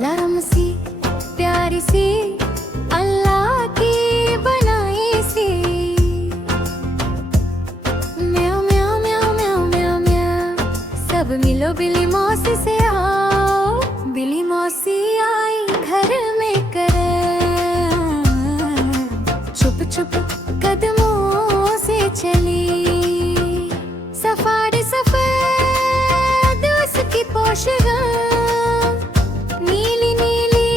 नरम सी प्यारी सी अल्लाह की बनाई सी। म्याऊ म्याऊ म्याऊ म्याऊ म्याऊ म्याऊ, सब मिलो बिल्ली मौसी से आओ। बिल्ली मौसी आई घर में करे छुप छुप कदमों से चली। सफारी सफेद उसकी पोशगां, नीली नीली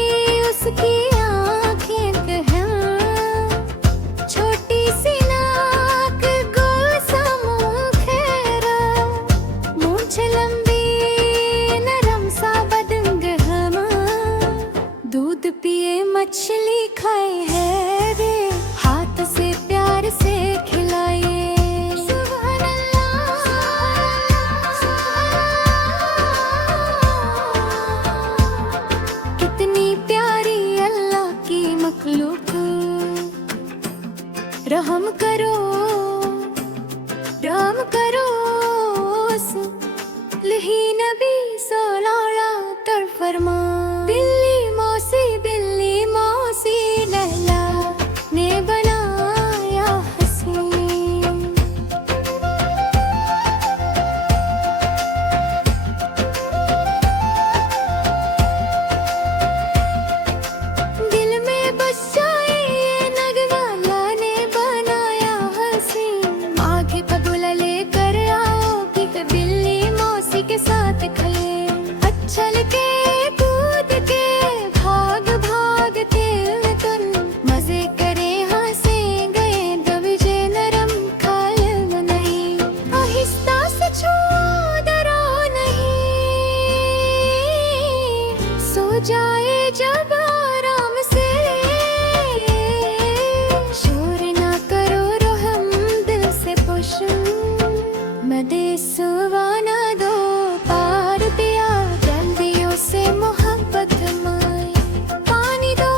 उसकी आँखें कहाँ। छोटी सी नाक गोल सा मुँह खेरा, मूंछ लंबी नरम सा बदन गहमा। दूध पिए मछली खाए है रे, हाथ से प्यार से खिलाए। कितनी प्यारी अल्लाह की मखलूक, रहम करो लही नबी सोलाड़ा तर फरमा। बिल्ली मौसी लैला ने बनाया हसीन। दिल में बस जाए ये नगमा, ने बनाया हसीन। आगे पगुला लेकर आओ कि बिल्ली मौसी के साथ खले। अच्छल के कूद के भाग भाग तिल तुन, मजे करे हंसे गए दबजे नरम खाल नहीं। आहिस्ता से छू डरो नहीं, सो जाए जब आराम से। शोर ना करो रोहम दिल से पुश, मदे सुवाना दो पार दिया। जल्दियों से मोहब्बत माई पानी दो,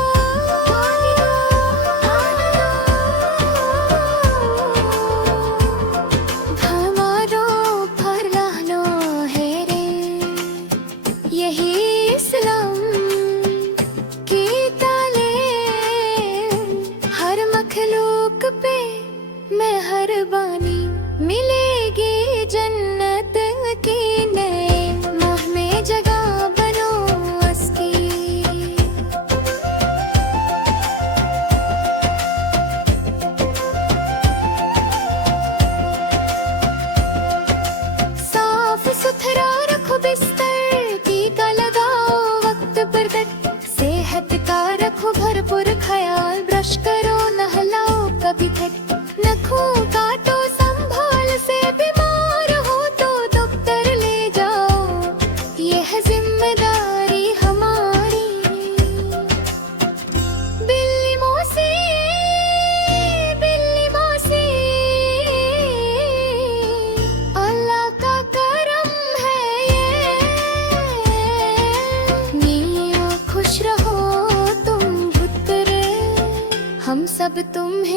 हमारो फरला लो है रे। यही इस्लाम की तालीम, हर मखलूक पे मेहरबानी। मिलेगी जन्नत की नए माह में जगह बनो उसकी। साफ सुथरा रखो बिस्तर, टीका लगाओ वक्त पर तक। सेहत का रखो भरपूर ख्याल, ब्रश करो नहलाओ कभी तक। नखों काटो संभाल से, बीमार हो तो डॉक्टर ले जाओ, ये है जिम्मेदारी हमारी। बिल्ली मौसी अल्लाह का करम है ये। मियां खुश रहो तुम पुत्र, हम सब तुम्हें